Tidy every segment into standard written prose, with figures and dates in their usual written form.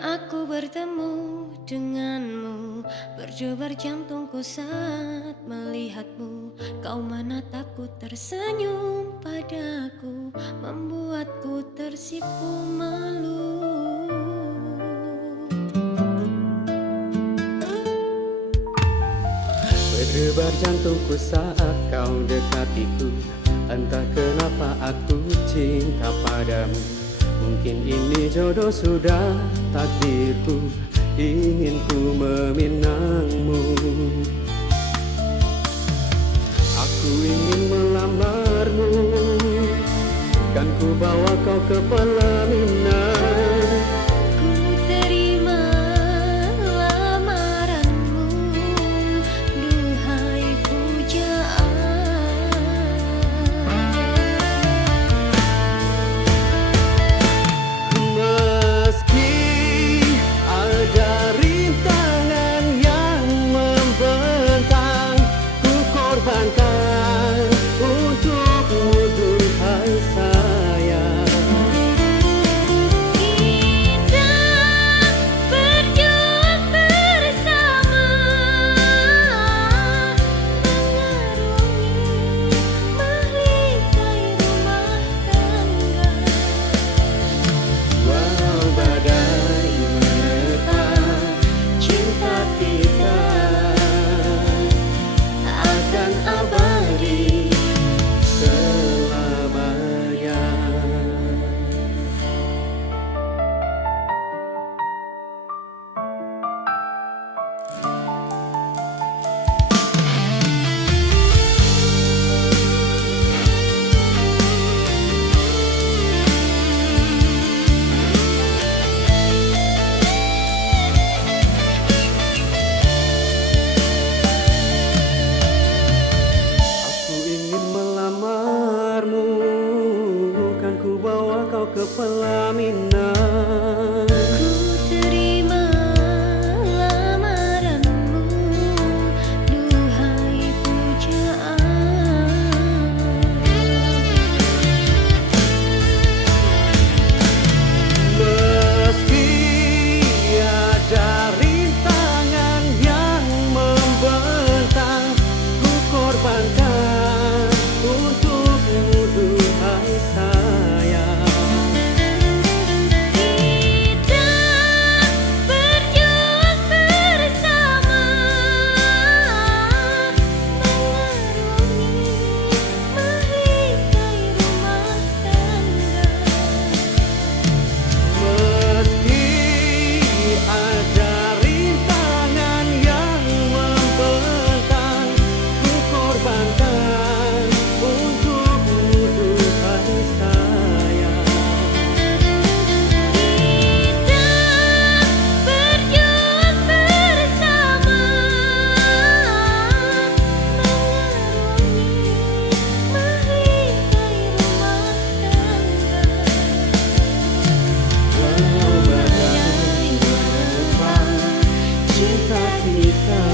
aku bertemu denganmu, berdebar jantungku saat melihatmu. Kau menatapku tersenyum padaku, membuatku tersipu malu. Berdebar jantungku saat kau dekatiku. Entah kenapa aku cinta padamu. Mungkin ini jodoh sudah takdirku, ingin ku meminangmu. Aku ingin melamarmu, kan ku bawa kau ke pelaminan. Ku terima lamaranmu, duhai pujaan. Meski ada rintangan yang membentang, ku korbankan untukmu, duhai sayang. Kita berjuang bersama, mengarungi mahligai rumah tangga. Walau badai menerpa cinta kita, akan abadi selamanya. Aku ingin melamarmu, kan ku bawa kau ke pelaminan. Ku terima lamaranmu, duhai pujaan. Meski ada rintangan yang membentang, ku korbankan untukmu, duhai sayang. Kita berjuang bersama, mengarungi mahligai rumah tangga. Meski ada rintangan yang membentang, ku korbankan untukmu, duhai sayang. Kita berjuang bersama, mengarungi mahligai rumah tangga. Walau badai menerpa cinta kita,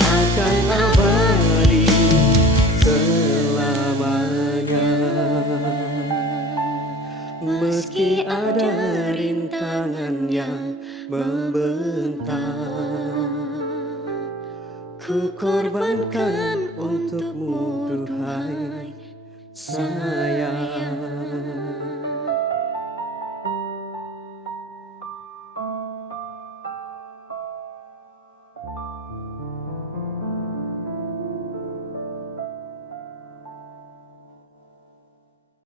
akan abadi selamanya. Meski ada rintangan yang membentang, ku korbankan untukmu, duhai sayang.